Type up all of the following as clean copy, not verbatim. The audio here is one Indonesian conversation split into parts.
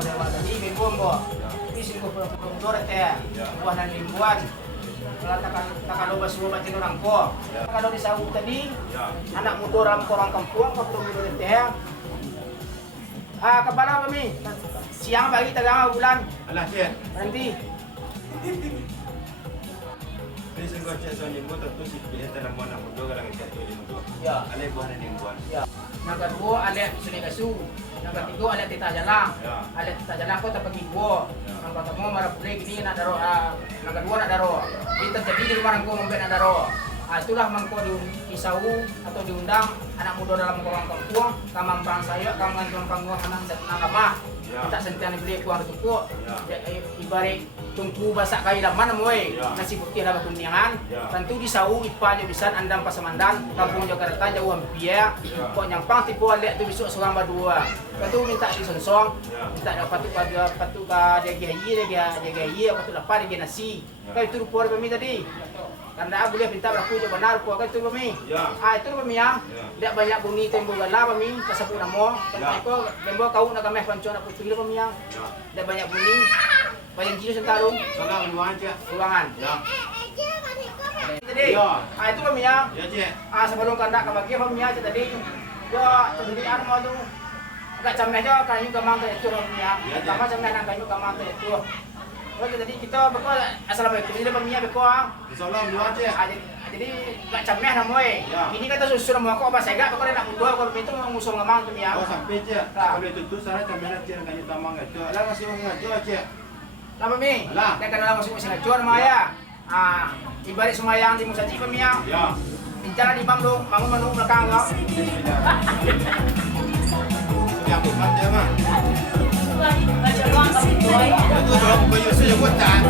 dewa tadi bebom bo. Ini sih ko dore teh. Buah dan limbuan. Kalau takkan lupa semua baca orang ko. Kalau di sawu tadi anak muda orang kampung ko belum dore teh. Kepala kami siang pagi tegang bulan. Alah cik. Nanti. Ini sengkau cik soalnya mu tentu si dia tanam buah nak muda kalau kita tu lima tu. Ya. Alih buah dan limbuan. Ya. Yang kedua alih seni kasu. Yang ketiga alih tita jalang. Ya. Alih tita jalang ko tapagi buah. Yang pertama marah pulih gini nak daro. Yang kedua nak daro. Kita jadi di rumah ko membeli nak daro. Itulah mangko disau atau diundang anak muda dalam korang kampung, kamampang saya, kamantuan panggung anak lama. Kita sentian beli kuang tukuk. Ibarat tungku basak kai laman moy. Nasi putih lah kuningan. Tentu disau ipanya bisa andam pasamandan, kampung Jakarta jauh ampia. Kok nyampang tipu alek tu besok seorang berdua. Katu minta disonsong, minta dapat patu ka dia gaya, patu dapat dia nasi. Kau itu rupa kami tadi. Karena boleh minta berlaku je benar ko itu kami. Itu kami yang tidak banyak bunyi tembo gala kami kasapu namo. Karena ko tembo kau nak kami panco nak putih kami yang tidak banyak bunyi. Banyak jiru sentarung. Salah ruangan cik. Ruangan. Ya. Tadi. Itu kami yang. Ya cik. Sebelum kandak kebagi kami yang tadi. Tadi anu tu agak cameh jo kayu gamang tu kami yang. Pertama cameh nak kayu gamang tu. Jadi kita bekal assalamualaikum ini pemia bekal. Insyaallah luar cik. Jadi enggak cameh namoy. Ini kata susul mau aku apa sega bekal nak muda kalau itu ngusung ngamang tu ya. Oh sampai cik. Kalau itu tu sana camera cik nak tamang itu. Alah masih ngajo cik. Lama mi. Dia kan masih ngajo nama ya. Ibarat semayang di musaji pemia. Ya. Bicara di bangun manu belakang kau. Sudah aku kan dia mah. Baca ruang kami boy. Itu dong bayu saya buat tak.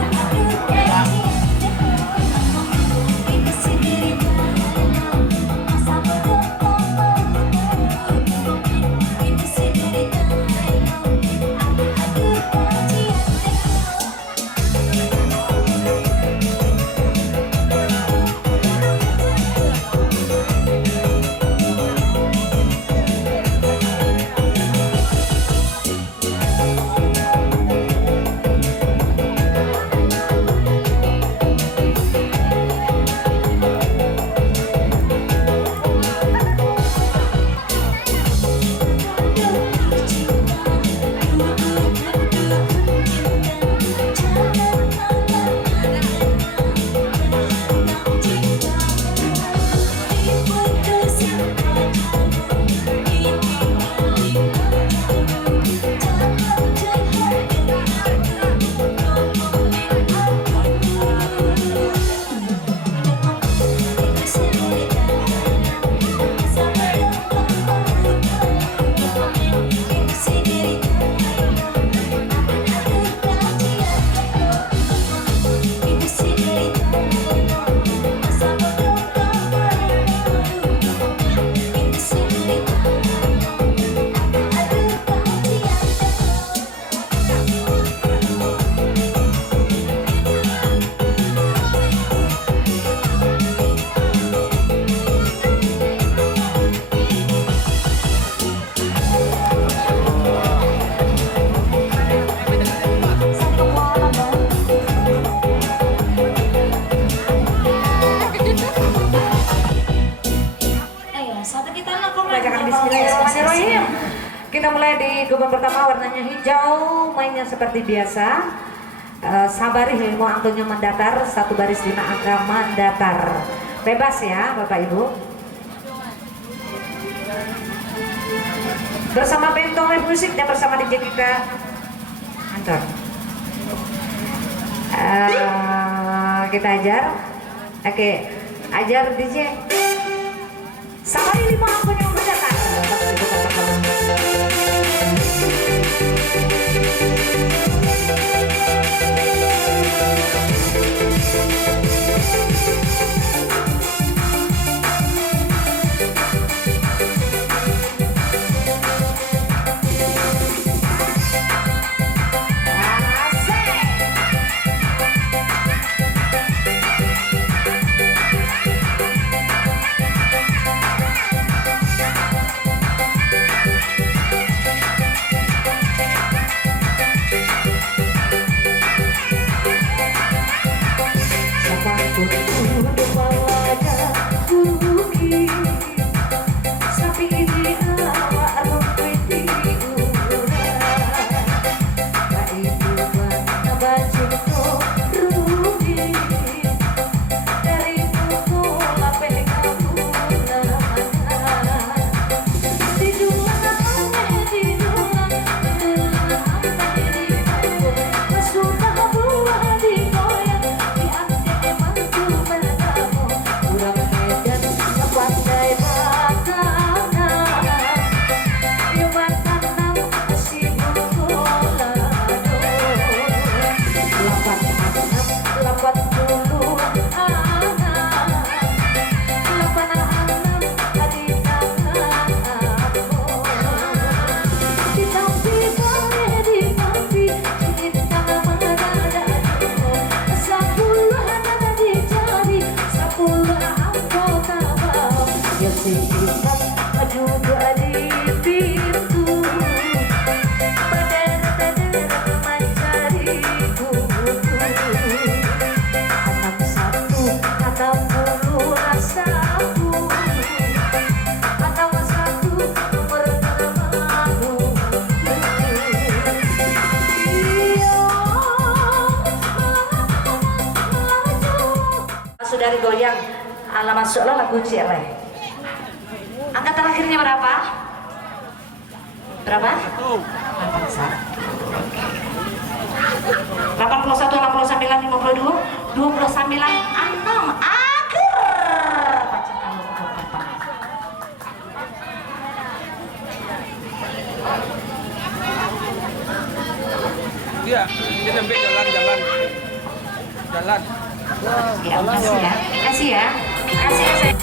Bismillahirrahmanirrahim. Kita mulai di gelombang pertama, warnanya hijau, mainnya seperti biasa. Sabari ilmu angklungnya mendatar, satu baris lima angka mendatar. Bebas ya Bapak Ibu. Bersama Bentong Live Music dan bersama DJ kita Anton. Kita ajar. Oke, ajar DJ. Sabari lima angklungnya mendatar. malah masuk lah lagu cilik. Angka terakhirnya berapa? Berapa? 81, 69, 52, 29, 6. Akhir. Iya, kita ambil jalan. Ya, makasih ya. Makasih ya. Makasih ya, saya.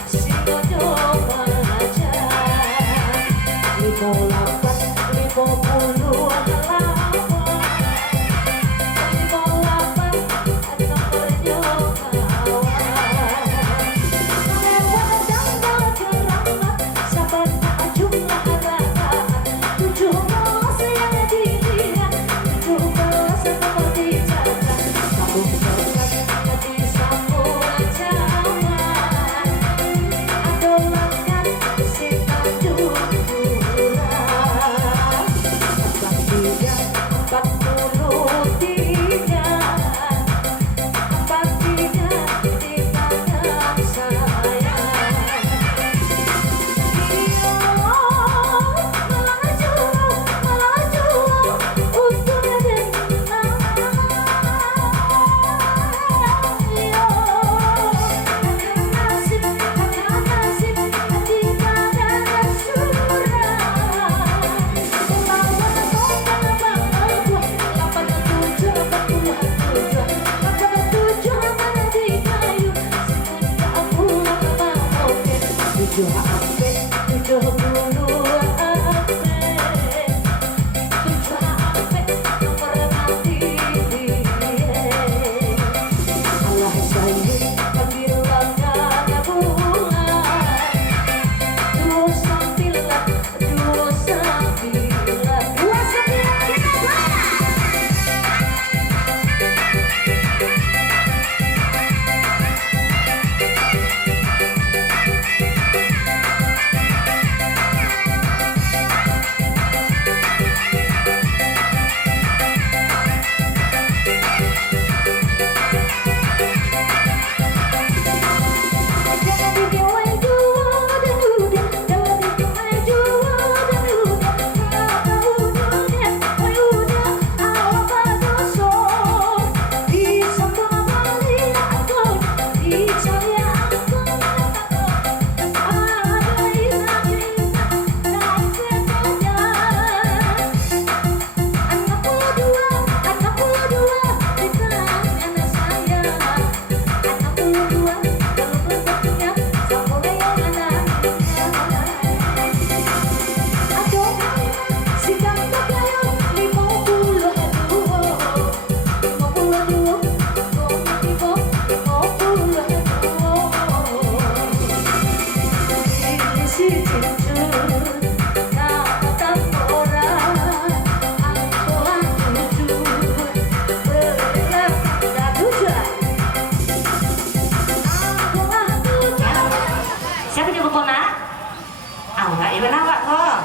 Ibu nawak kok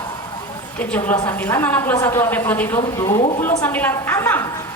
79, 61, 23, 29, 6.